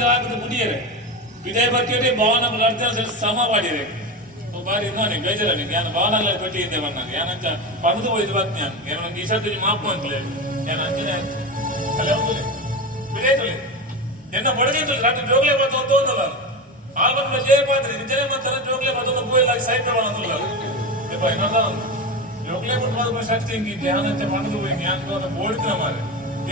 ಜಾಗದ ಮುಡಿಯರೆ ಇದೇ ಬಟ್ಟಿಯಲ್ಲಿ ಭವನಗಳು ಅರ್ಧ ಸಮ ಮಾಡಿರೆ ಬಾರಿ ನೋಡಿ ಬೇಜಾರ ನಾನು ಭವನಗಳ ಪಟ್ಟಿದ್ದೆ ಬನ್ನಾಗ ಏನಂತ ಪಡೆದು ಹೋಯ್ತು ಬತ್ ನಾನು ಏನೋ ಒಂದು ಈಸತ್ತು ಮಾಪು ಅಂತಲೇ ಏನು ಅಂಜನೆ ಕಲೆ ಹೋಗಲಿ ಬಿಡೇತಲೆ ಎನ್ನ ಬಡಗಿಂತಲೆ ರಾತ್ರಿ ಜೋಗ್ಲೆ ಬರ್ತು ಅಂತ ಹೋದಲ್ಲ ಆಲ್ಬಮ್ ಜಯ ಪಾತ್ರೆ ನಿಜನೇ ಮಾತ್ರ ಜೋಗ್ಲೆ ಬರ್ತು ಬೋಯಿಲಾಗಿ ಸಾಹಿತ್ಯ ಬಂದಲ್ಲ ಏಪ ಇನ್ನೊಂದ ಜೋಗ್ಲೆ ಬಿಟ್ಟು ಶಕ್ತಿ ಹಿಂಗಿದ್ದೆ ಯಾನಂತೆ ಪಡೆದು ಹೋಗಿ ಯಾನ್ ಓಡಿದ್ರೆ ಮಾರೆ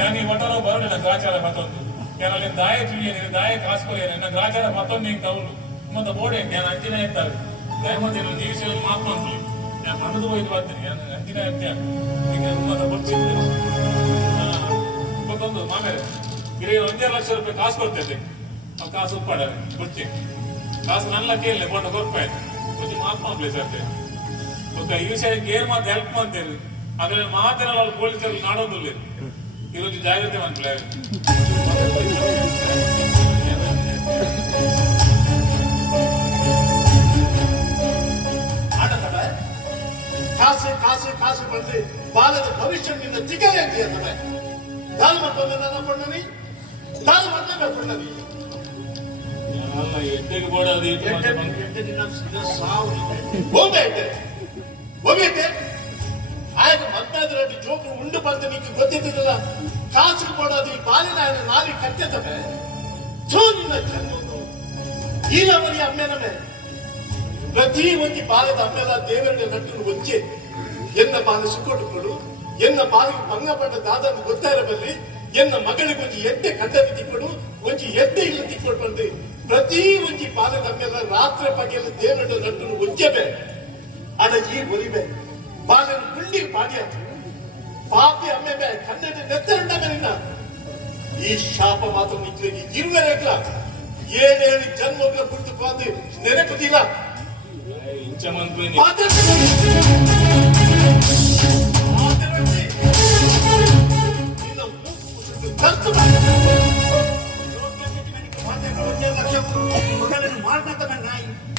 ಯಾನಿ ಒಟ್ಟರ ಬರಲಿಲ್ಲ ಗ್ರಾಚಾರ ಮತ್ತೊಂದು ಏನಲ್ಲಿ ದಾಯ ತಿಳಿಯ ದಾಯ ಕಾಸ್ಕೊಯ್ಯ ನನ್ನ ಗ್ರಾಚಾರ ಮತ್ತೊಂದು ಹಿಂಗೆ ತವಳು ಮತ್ತೆ ಬೋಡೆ ನಾನು ಅಂಚಿನ ಇರ್ತಾರೆ ದಯಮತಿ ಜೀವಿಸಿ ಮಾತು ಅಂತಲಿ ನಾನು ಮನದು ಹೋಯ್ತು ಬರ್ತೀನಿ ನಾನು ಅಂಚಿನ ಇರ್ತೀಯ ಈಗ ಮತ್ತೆ ಬರ್ತಿದ್ದೆ ಮತ್ತೊಂದು ಮಾಮೇಲೆ ಗಿರಿ 1,50,000 ಕಾಸು ಕೊಡ್ತೈತೆ ಆ ಕಾಸು ಉಪ್ಪಾಡ ಬರ್ತೀನಿ ಕಾಸು ನನ್ನ ಕೇಳಲೆ ಬೋಂಡ ಕೊರ್ಪಾಯ್ತು కొంచెం ಮಾತು ಮಾಡ್ಲಿ ಸರ್ತೆ ఒక ఈ విషయానికి ఏం మాకు హెల్ప్ ಮಾಡ್ತೇವೆ ಅದ್ರಲ್ಲಿ ಮಾತಿನ వాళ్ళు పోలీసులు నాడోదులే ఈరోజు జాగ్రత్త మనకు ಕಾಸು ಕಾಸು ಕಾಸು ಬಂದು ಬಾಲದ ಭವಿಷ್ಯದಿಂದ ತಿಗಲೇಂತಿ ಅಂತವೆ ದಾಲ್ ಮತ್ತೊಂದು ನನ್ನ ಪಣ್ಣನಿ ದಾಲ್ ಮತ್ತೊಂದು ಪಣ್ಣನಿ ಎದ್ದೆಗೆ ಬೋಡೋದು ಸಾವು ಹೋಗೈತೆ ಆಗ ಮತ್ತಾದ್ರಲ್ಲಿ ಜೋಕು ಉಂಡು ಬಂದು ನಿಂಗೆ ಗೊತ್ತಿದ್ದಿಲ್ಲ ಕಾಸು ಕೊಡೋದು ಈ ಬಾಲಿನ ನಾಲಿ ಕಟ್ಟೆತವೆ ನಿನ್ನ ಜನ್ಮದ್ದು ಈಲವರಿ ಅಮ್ಮೆನಮೆ ಪ್ರತಿ ಒಂದು ಬಾಲದ ಅಮ್ಮೆಲ ದೇವರಿಗೆ ನಟ್ಟು ಒಂಚೆ ಎನ್ನ ಬಾಲ ಸುಕ್ಕೊಟ್ಟು ಕೊಡು ಎನ್ನ ಬಾಲಿಗೆ ಭಂಗಪಟ್ಟ ದಾದನ್ನು ಗೊತ್ತಾಯಿರಬಲ್ಲಿ ಎನ್ನ ಮಗಳಿಗೆ ಒಂಜಿ ಎತ್ತೆ ಕಟ್ಟನ್ನು ತಿಕ್ಕೊಡು ಒಂಜಿ ಎತ್ತೆ ಇಲ್ಲ ತಿಕ್ಕೊಟ್ಟು ಬಂದು ಪ್ರತಿ ಒಂಜಿ ಬಾಲದ ಅಮ್ಮೆಲ ರಾತ್ರಿ ಪಗೆಯಲ್ಲಿ ದೇವರ ನಟ್ಟು ಒಂಚೆಬೆ ಅದ ಈ ಒಲಿಬೆ ಬಾಲನ್ನು ಗುಂಡಿಗೆ ಪಾಡ್ಯ ಪಾಪಿ ಅಮ್ಮೆ ಕನ್ನಡ ನೆತ್ತರಂಡ ಮೇಲಿನ ಈ ಶಾಪ ಮಾತ್ರ ನಿಂತಿಗೆ ಇರುವರೆಗ್ಲ ಏಳೇಳು ಜನ್ಮಗಳ ಕುರಿತು ಬಂದು ನೆನಪುದಿಲ್ಲ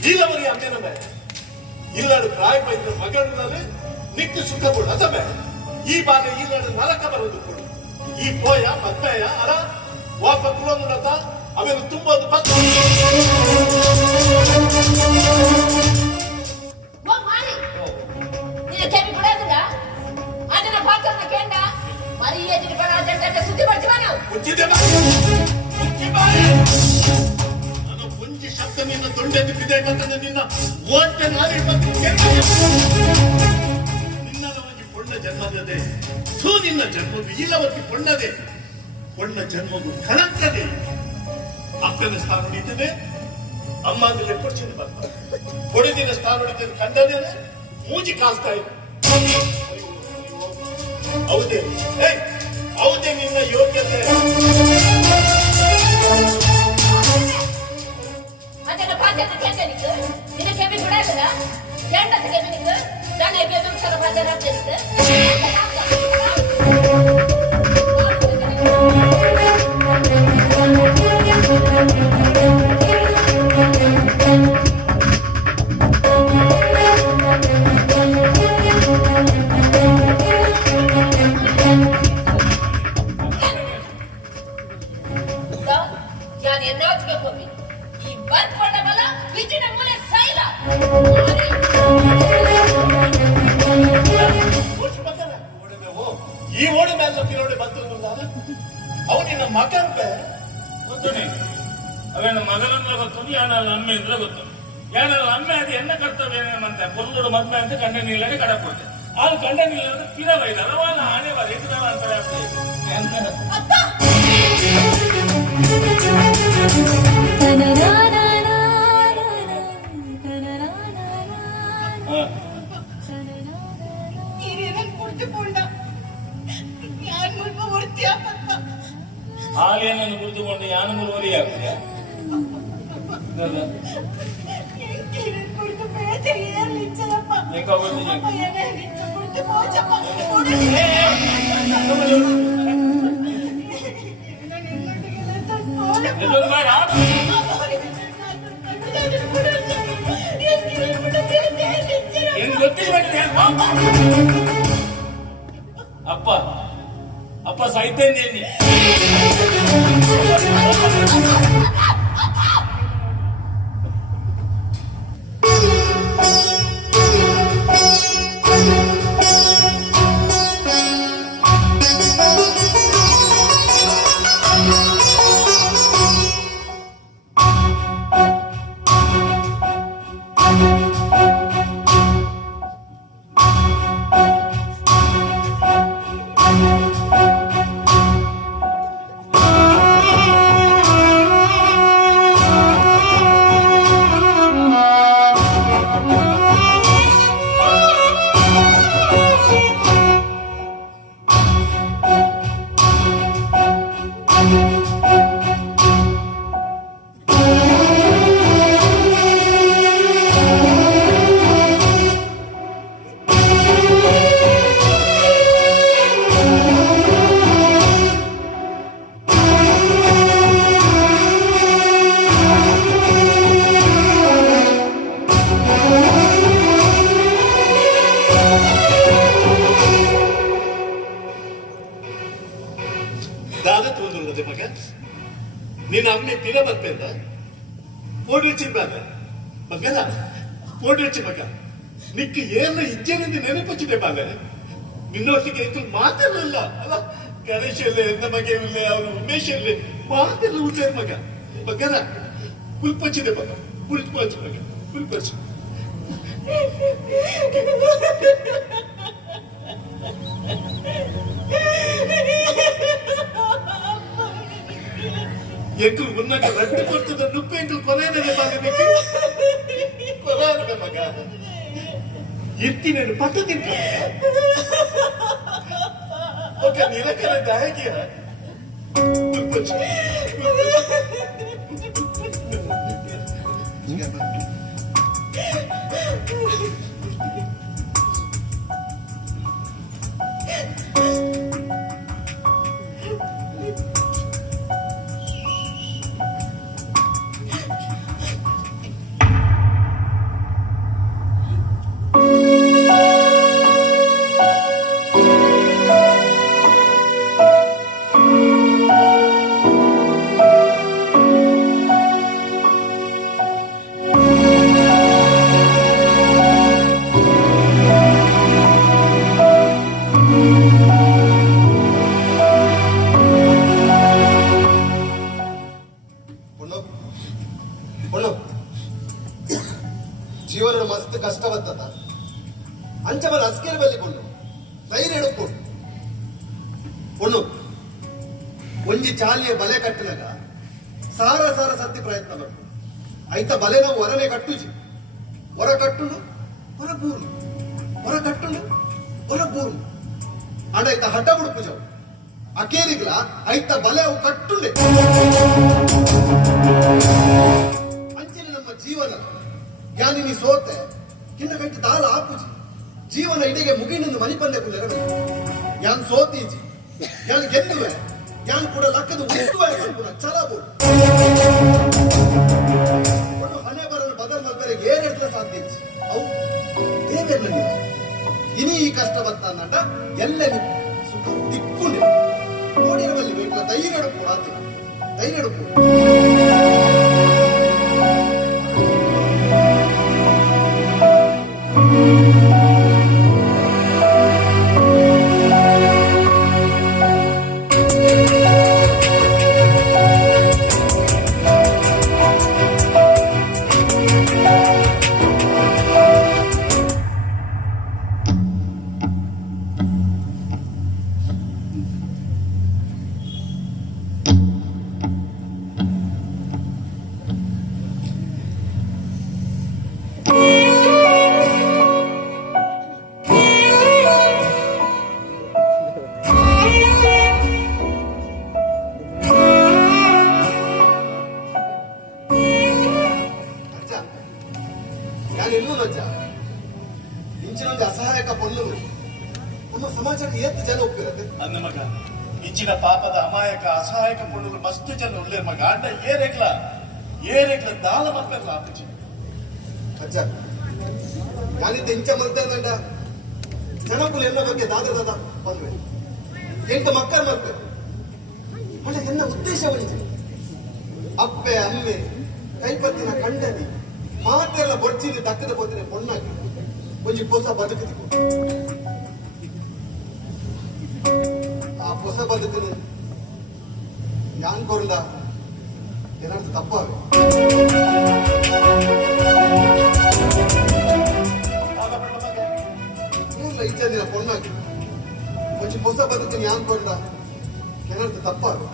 ಈಲವರಿ ಅಮ್ಮೆನಮೆ ಇಲ್ಲಡು ಪ್ರಾಯ ಬೈದ ಮಗಳಲ್ಲಿ ನಿಕ್ಕು ಸುಖ ಕೊಡು ಅದಮೆ ಈ ಬಾಗ ಇಲ್ಲಡು ನರಕ ಬರೋದು ಕೊಡು ಈ ಪೋಯ ಮದ್ಮೆಯ ಅರ ವಾಪ ಕುಲೋನುನತ ಅವೆಲ್ಲ ತುಂಬೋದು ಬತ್ತು ನಾನು ಮುಂಚೆ ಶಬ್ದ ನಿನ್ನ ದೊಡ್ಡ ಬಿದೆ ಬಂದ ನಿನ್ನ ಓಟೆ ನಾರಿ ನಿನ್ನದ ಒಂದು ಪೊಣ್ಣ ಜನ್ಮದದೆ ಥೂ ನಿನ್ನ ಜನ್ಮವು ಇಲ್ಲವಕ್ಕೆ ಪೊಣ್ಣದೆ ಪೊಣ್ಣ ಜನ್ಮವು ಕಳಂಕದೆ ಅಪ್ಪನ ಸ್ಥಾನ ಹೊಡಿತದೆ ಅಮ್ಮ ಅಂದ್ರೆ ಕೊಡ್ತೀನಿ ಬಂದ ಹೊಡೆದಿನ ಸ್ಥಾನ ಹೊಡಿತದೆ ಕಂಡದೇನೆ ಮೂಜಿ ಕಾಸ್ತಾ ಇದೆ ಹೌದೇ ಹೌದೇ ನಿನ್ನ ಯೋಗ್ಯತೆ ಈ ಓಡಿ ಮೇಲೆ ಪಿರೋಡಿ ಬಂತು ಅವನಿನ ಮಗ ಗೊತ್ತು ಅವೇನು ಮಗನಂದ್ರೆ ಗೊತ್ತು ಯಾನಲ್ಲ ಅಮ್ಮೆ ಅಂದ್ರೆ ಗೊತ್ತು ಯಾನಲ್ಲ ಅಮ್ಮೆ ಅದು ಎನ್ನ ಕರ್ತವ್ಯ ಏನಂತೆ ಪೊಲ್ಲೋಡು ಮದ್ಮೆ ಅಂತ ಕಂಡ ನಿಲ್ಲಡೆ ಕಡಪುತ್ತೆ ಅದು ಕಂಡ ನಿಲ್ಲ ಪಿರ ಬೈದಾರ ಅವನ ಆನೆ ಬಾರಿ ಎದುರಾರ ಅಂತಾರೆ ಹಾಲೇನನ್ನು ಕುಳಿತುಕೊಂಡು ಯಾನು ಮುಳುವರಿ ಆಗ್ತದೆ ಅಪ್ಪ ಅಪ್ಪ ಸಾಯ್ತೇನೆ ನಿನ್ನ ಅಮ್ಮೆ ಪಿನ ಬರ್ಪೇಂದ ಓಡಿರ್ಚಿನ ಬಾಗ ಮಗನ ಓಡಿರ್ಚಿ ಮಗ ನಿಕ್ಕ ಏನು ಇಜ್ಜೆನಿಂದ ನೆನಪಚ್ಚಿದೆ ಬಾಗ ನಿನ್ನೊಟ್ಟಿಗೆ ಇದು ಮಾತೆಲ್ಲ ಅಲ್ಲ ಗಣೇಶ ಇಲ್ಲ ಎಂದ ಮಗೆ ಇಲ್ಲ ಅವನು ಉಮೇಶ್ ಇಲ್ಲ ಮಾತೆಲ್ಲ ಉಂಟೆ ಮಗ ಮಗನ ಕುಲ್ಪಚ್ಚಿದೆ ಮಗ ಕುಲ್ಪಚ್ಚು ಮಗ ಕುಲ್ಪಚ್ಚು ಎಂಕಲ್ ಉನ್ನಾಗ ರಟ್ಟು ಕೊಡ್ತದ ನುಪ್ಪು ಎಂಕಲ್ ಕೊನೆಯದೇ ಬಾಗಬೇಕು ಕೊರಾರವೆ ಮಗ ಎತ್ತಿ నేను ಪಟ್ಟ ತಿನ್ಕ ఒక నిరకర దాయగియ ಜೀವನ ಮಸ್ತ್ ಕಷ್ಟ ಬರ್ತದ ಅಂಚಮನ ಅಸ್ಕೇಲ್ ಬೆಲ್ಲಿಕೊಂಡು ಧೈರ್ಯ ಹಿಡ್ಕೊಂಡು ಒಣ್ಣು ಒಂಜಿ ಚಾಲಿಯ ಬಲೆ ಕಟ್ಟಿನಾಗ ಸಾರ ಸಾರ ಸತ್ತಿ ಪ್ರಯತ್ನ ಬರ್ತು ಐತ ಬಲೆ ನಾವು ಹೊರನೆ ಕಟ್ಟುಜಿ ಹೊರ ಕಟ್ಟುನು ಹೊರ ಬೂರು ಹೊರ ಕಟ್ಟುನು ಹೊರ ಬೂರು ಅಂಡ ಐತ ಹಠ ಬಿಡುಪು ಜಾವು ಅಕೇರಿಗ್ಲ ಐತ ಬಲೆ ಅವು ಕಟ್ಟುಂಡೆ ಅಂಚಿನ ನಮ್ಮ ಜೀವನ ಯಾನಿ ನೀ ಸೋತೆ ಕಿನ್ನ ಕಟ್ಟಿ ತಾಳ ಆಪುಜಿ ಜೀವನ ಇಡೆಗೆ ಮುಗಿನಿಂದ ಮನಿಪಂದೆ ಕುಂದರಬೇಕು ಯಾನ್ ಸೋತೀಜಿ ಯಾನ್ ಗೆಲ್ಲುವೆ ಯಾನ್ ಕೂಡ ಲಕ್ಕದ ಮುಟ್ಟುವೆ ಅನ್ಪುನ ಛಲಬೋದು ಹಣೆ ಬರಲು ಬದಲ್ ಮಲ್ಪರೆ ಏನ್ ಹೇಳ್ತಾ ಸಾಧ್ಯ ಅವು ದೇವೇರ್ನಲ್ಲಿ ಇನಿ ಈ ಕಷ್ಟ ಬರ್ತಂದ ಎಲ್ಲ ದಿಕ್ಕುಂಡೆ ನೋಡಿರಬಲ್ಲಿ ಬೇಕಲ್ಲ ಧೈರ್ಯ ಕೂಡ ಧೈರ್ಯ ಕೂಡ ಇಂಚಿನೊಂದು ಅಸಹಾಯಕ ಪೊಣ್ಣು ನಮ್ಮ ಸಮಾಜಕ್ಕೆ ಎಷ್ಟು ಜನ ಒಪ್ಪಿರತ್ತೆ ಅಂದ ಮಗ ಇಂಚಿನ ಪಾಪದ ಅಮಾಯಕ ಅಸಹಾಯಕ ಪೊಣ್ಣು ಮಸ್ತ್ ಜನ ಉಳ್ಳೆ ಮಗ ಅಂಡ ಏರೇಕ್ಲ ದಾಳ ಮಕ್ಕಳ ಆಪಚಿ ಅಜ್ಜ ಯಾನಿದ್ದ ಇಂಚ ಮಲ್ತಂದಂಡ ಜನಕ್ಕೂ ಎಲ್ಲ ಬಗ್ಗೆ ದಾದ ಬಂದ್ವೆ ಎಂತ ಮಕ್ಕಳ ಮಲ್ಪೆ ಮತ್ತೆ ಎನ್ನ ಉದ್ದೇಶ ಒಂದು ಅಪ್ಪೆ ಅಮ್ಮೆ ಕೈಪತ್ತಿನ ಕಂಡನಿ ಮಾತೆಲ್ಲ ಬೊಡ್ಚಿನಿ ದಕ್ಕದ ಹೋದ್ರೆ ಪೊಣ್ಣಾಗಿ ಒಂಜಿ ಹೊಸ ಬದುಕು ಆ ಹೊಸ ಬದುಕನ್ನು ಯಾನ್ ಕೊರಂಡ ಏನಾದ್ರು ತಪ್ಪಾವೆ ಇಲ್ಲ ಇಚ್ಛಂದಿನ ಪೊಣ್ಣಾಗಿ ಒಂಜಿ ಹೊಸ ಬದುಕನ್ನು ಯಾನ್ ಕೊರಂಡ ಏನಾದ್ರು ತಪ್ಪಾವೆ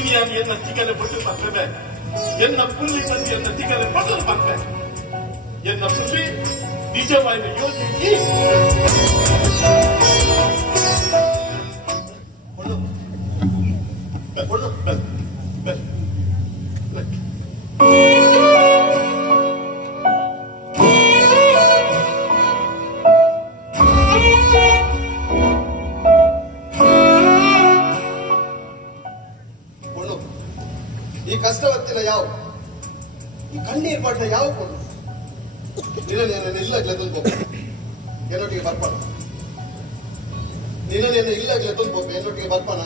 ಇನಿಯಾಗಿ ಎನ್ನ ತಿಗಲೆ ಬೊಟ್ಟು ಪಕ್ಕವೆ ಎನ್ನ ಪುಲ್ಲಿ ಬಂದು ಎನ್ನ ತಿಗಲೆ ಬೊಟ್ಟು ಪಕ್ಕ ಎನ್ನ ಪುಲ್ಲಿ ನಿಜವಾದ ಯೋಜನೆ ಈ ಕಷ್ಟ ಹೊತ್ತಿನ ಯಾವ ಈ ಕಣ್ಣೀರ್ ಪಟ್ಟ ಯಾವ ಕೊಂಡು ಇಲ್ಲ ಗೆದ್ದು ಏನೊಟ್ಟಿಗೆ ಬರ್ಬಾರ್ದು ನಿನ್ನ ಇಲ್ಲಾಗ್ಲೇ ತಂದ್ಬೋದು എന്നೊಟ್ಟಿಗೆ ಬರ್ಪಣ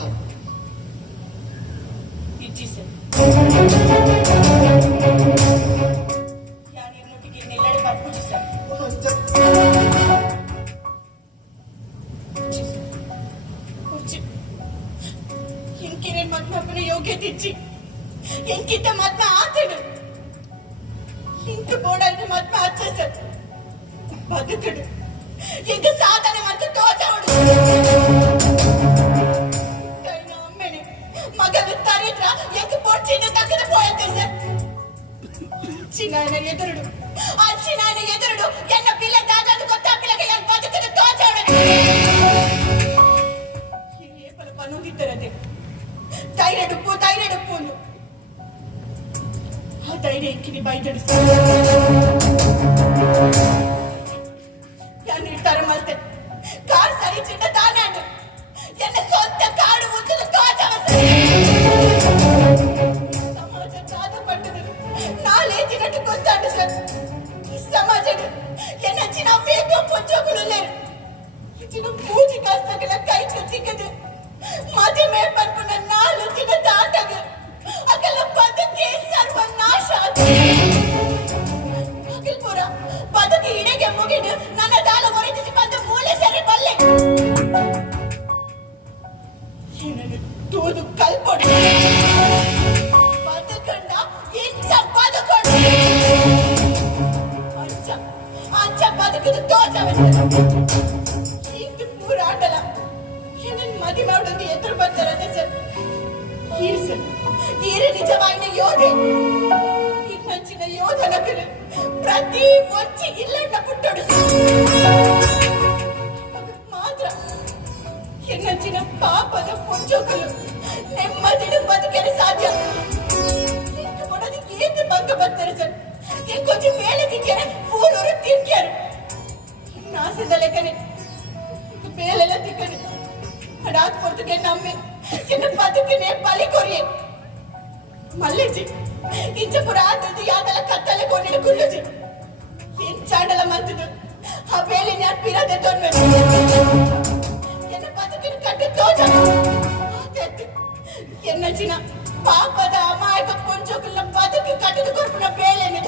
ಇಜ್ಜಿ ಸರ್ ನಾನು ಇನ್ನೊಟ್ಟಿಗೆ ಇನ್ನೆಲ್ಲಡೆ ಬರ್ಬೋದು ಸರ್ ಇಂಕಿನ ಮತ್ಮಪ್ಪನ ಯೋಗ್ಯತೆ ಇಚ್ಚಿ ಇಂಕಿತ ಮತ್ಮ ಆತಡು ಇಂಕ ಬೋಡಾಯ್ತು ಮತ್ಮ ಆಚ ಸರ್ ಬದುಕಡು ಇಂಕ ಸಾಧನೆ ಮತ್ತು ತೋಚೋಡು ಅಮ್ಮೆನೆ ಮಗನ ತರಿದ್ರ ಎಂಕ ಪೊಡ್ಚಿನ ತಕ್ಕದ ಪೋಯತ್ತೆ ಸರ್ ಚಿನ್ನಾಯನ ಎದುರುಡು ಆ ಚಿನ್ನಾಯನ ಎದುರುಡು ಎನ್ನ ಪಿಲೆ ದಾದದು ಗೊತ್ತಾ ಪಿಲೆಗೆ ಎನ್ ಬದುಕದ ತೋಚೋಡು ಹಿರಿಯ ಪಲ ಪನುದಿದ್ದರದೆ ಧೈರ್ಯ ಡುಪ್ಪು ಆ ಧೈರ್ಯ ಇಂಕಿನಿ ಬೈದಡು ಯಾನಿರ್ತಾರೆ ಮಲ್ತೆ ಕಾರ್ ಸರಿ ಚಿನ್ನ ತಾನಾಡು ಎನ್ನ ಸ್ವಂತ ಕಾಡು ಮುತ್ತದ ಕಾಜವ ಸಮಾಜ ಕಾದ ಪಟ್ಟದು ನಾಳೆ ದಿನಟ್ಟು ಗೊತ್ತಾಡು ಸರ್ ಈ ಸಮಾಜ ಎನ್ನ ಚಿನ್ನ ಬೇಕು ಪೊಚ್ಚೋಗುಳುಲ್ಲೇರು ಚಿನ್ನ ಪೂಜೆ ಕಾಸ್ತಗಳ ಕೈ ಕುತ್ತಿಕ್ಕದು ಮದುವೆ ಪನ್ಪುನ ನಾಳು ದಿನ ತಾಟಾಗ ಅಕಲ ಬದುಕಿ ಸರ್ವನಾಶ ಅಕಲ್ಪುರ ಬದುಕಿ ಇಡೆಗೆ ಮುಗಿದು ನನ್ನ ದಾಳ ಹೊರಟಿಸಿ ಬಂದು ಮೂಲೆ ಸರಿ ಬಲ್ಲೆ ಏನನ್ನು ತೂದು ಕಲ್ಪೊಡು ಬದುಕಂಡ ಇಂಚ ಬದುಕೊಂಡು ಅಂಚ ಬದುಕಿದು ತೋಚವೆ ಇದು ಪೂರ ಆಟಲ ಏನನ್ನು ಮದುವೆ ಮಾಡೋದು ಎದುರು ಬರ್ತಾರದೆ ಸರ್ ಹೀರು ಸರ್ ನೀರು ನಿಜವಾಯಿನ ಯೋಧೆ ಇನ್ನಂಚಿನ ಯೋಧನಗಳು ಪ್ರತಿ ಒಂಚಿ ಇಲ್ಲಣ್ಣ ಪುಟ್ಟೊಡು ಮಾತ್ರ ಇನ್ನಂಚಿನ ಪಾಪದ ಪೊಂಚೋಕಲು ನೆಮ್ಮದಿನ ಬದುಕಲು ಸಾಧ್ಯ ಇಂಕ ಕೊಡೋದು ಏತು ಭಂಗ ಬರ್ತಾರೆ ಸರ್ ಇಂಕೊಂಚು ಮೇಲೆ ತಿಂಕ್ಯಾರೆ ಊರೂರು ತಿಂಕ್ಯಾರು ನಾಸದ ಲೆಕ್ಕನೆ ಬೇಲೆಲ್ಲ ತಿಕ್ಕನೆ ಹಡಾತ್ ಕೊಡ್ತಗೆ ನಮ್ಮೆ ಎನ್ನ ಬದುಕನೆ ಬಲಿ ಕೊರಿಯೆ ಮಲ್ಲೆಜಿ ಇಂಚಪುರ ಆದದ್ದು ಯಾದಲ ಕತ್ತಲೆ ಕೊನೆಡು ಕುಳ್ಳುಜಿ ಇಂಚಾಡಲ ಮಂತದು ಆ ಬೇಲೆ ನಾನು ಪಿರದೆ ತೊನ್ವೆ ಎನ್ನ ಬದುಕಿನ ಕಟ್ಟು ತೋಜ ಎನ್ನ ಚಿನ ಪಾಪದ ಅಮಾಯಕ ಪೊಂಚೋಕಲ್ನ ಬದುಕು ಕಟ್ಟದು ಕೊರ್ಪುನ ಬೇಲೆನೆ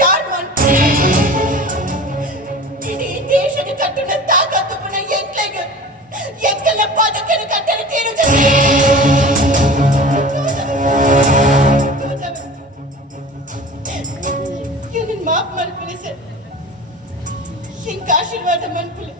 ಯಾರ್ ಮನ್ ಇಡೀ ದೇಶದ ಕಟ್ಟುನ ತಾಕತ್ತು ಪುನ ಎಂಕ್ಲೆಗೆ ಎಂಕಲ ಬದುಕನ ಕಟ್ಟಲು ತೀರು ನಿನ್ನ ಮಾಪ್ ಮಲ್ಪುಲೆ ಸರ್ ಇಂಕ ಆಶೀರ್ವಾದ ಮಲ್ಪುಲೆ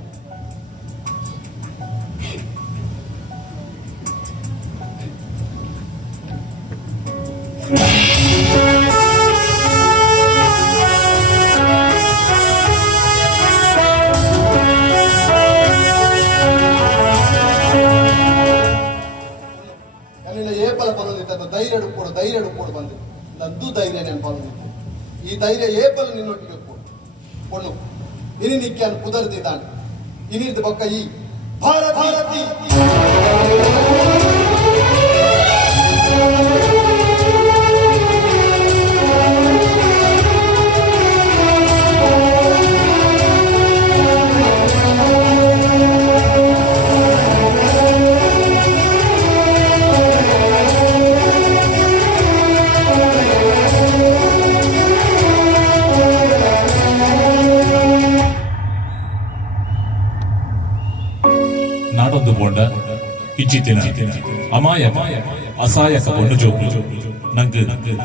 ಧೈರ್ಯ ಡುಕ್ಕೋಡು ಬಂದೆ ನದ್ದು ಧೈರ್ಯ ನೆನಪಾಗಿತ್ತು ಈ ಧೈರ್ಯ ಏಪಲ್ ನಿನ್ನೊಟ್ಟಿಗೆ ಕೊಡು ಇನಿ ನಿಕ್ಕಿಯನ್ನು ಕುದರ್ದಿದ್ದಾನೆ ಇನಿರ್ದು ಬೊಕ್ಕ ಈ ಭಾರತಿ ನಾಡೊಂದು ಬೋಂಡ ಇಚ್ಚಿತಿನ ಅಮಾಯ ಅಸಾಯಕ ಬೊಂಡು ಜೋಕು ನಂಗೆ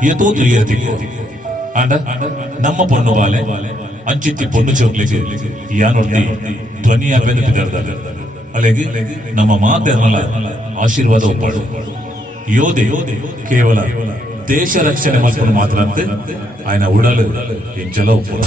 ಏತೋ ತಿಳಿಯರ್ತಿಗೆ ಆಂಡ ನಮ್ಮ ಪೊಣ್ಣು ಬಾಲೆ ಅಂಚಿತ್ತಿ ಪೊಣ್ಣು ಚೋಕ್ಲಿಗೆ ಯಾನೊಡ್ಡಿ ಧ್ವನಿಯ ಬೆದಪಿದರ್ದ ಅಲೆಗೆ ನಮ್ಮ ಮಾತೆರ್ನಲ ಆಶೀರ್ವಾದ ಒಪ್ಪಡು ಯೋಧೆ ಕೇವಲ ದೇಶ ರಕ್ಷಣೆ ಮಲ್ಪನು ಮಾತ್ರ ಅಂತೆ ಆಯ್ನ ಉಡಲು ಎಂಚಲ ಒಪ್ಪಡು